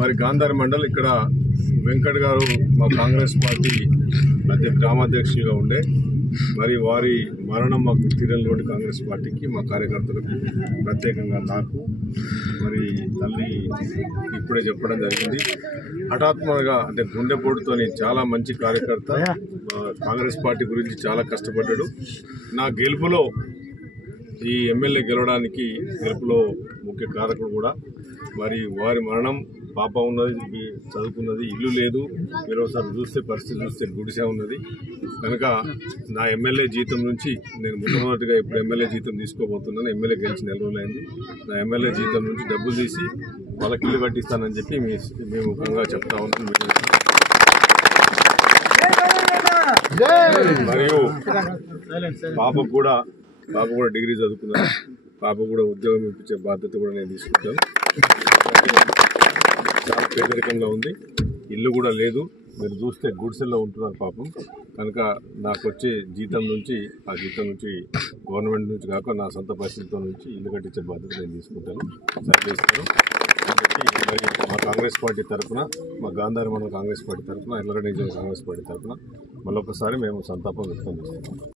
మరి గాంధారి మండల్ ఇక్కడ వెంకట్ గారు మా కాంగ్రెస్ పార్టీ గ్రామాధ్యక్షులుగా ఉండే మరి వారి మరణం మాకు తీరనిలోని కాంగ్రెస్ పార్టీకి మా కార్యకర్తలకు ప్రత్యేకంగా నాకు మరి తల్లి ఇప్పుడే చెప్పడం జరిగింది. హఠాత్మగా అంటే గుండెపోటుతోని చాలా మంచి కార్యకర్త, కాంగ్రెస్ పార్టీ గురించి చాలా కష్టపడ్డాడు. నా గెలుపులో ఈ ఎమ్మెల్యే గెలవడానికి గెలుపులో ముఖ్య కారకుడు కూడా. మరి వారి మరణం, పాప ఉన్నది, చదువుకున్నది, ఇల్లు లేదు, మీరు ఒకసారి చూస్తే పరిస్థితి చూస్తే గుడిసె ఉన్నది. కనుక నా ఎమ్మెల్యే జీతం నుంచి నేను మొట్టమొదటిగా ఇప్పుడు ఎమ్మెల్యే జీతం తీసుకోబోతున్నాను. ఎమ్మెల్యే గెలిచి 4 రోజులైంది. నా ఎమ్మెల్యే జీతం నుంచి డబ్బులు తీసి వాళ్ళకి ఇల్లు కట్టిస్తానని చెప్పి మేము ముఖంగా చెప్తా ఉన్నాం. మరియు పాప కూడా డిగ్రీ చదువుకున్నాను. పాప కూడా ఉద్యోగం ఇప్పించే బాధ్యత కూడా నేను తీసుకుంటాను. చాలా పేదరికంగా ఉంది, ఇల్లు కూడా లేదు. మీరు చూస్తే గుడిసెల్లో ఉంటున్నారు పాపం. కనుక నాకు వచ్చే జీతం నుంచి గవర్నమెంట్ నుంచి కాక నా సొంత పరిస్థితుల నుంచి ఇల్లు కట్టించే బాధ్యత నేను తీసుకుంటాను, సరిచేస్తాను. మరి మా కాంగ్రెస్ పార్టీ తరఫున, మా గాంధారి మండల కాంగ్రెస్ పార్టీ తరఫున, ఎల్లరెడ్డి కాంగ్రెస్ పార్టీ తరఫున మళ్ళొకసారి మేము సంతాపం వ్యక్తం చేస్తున్నాం.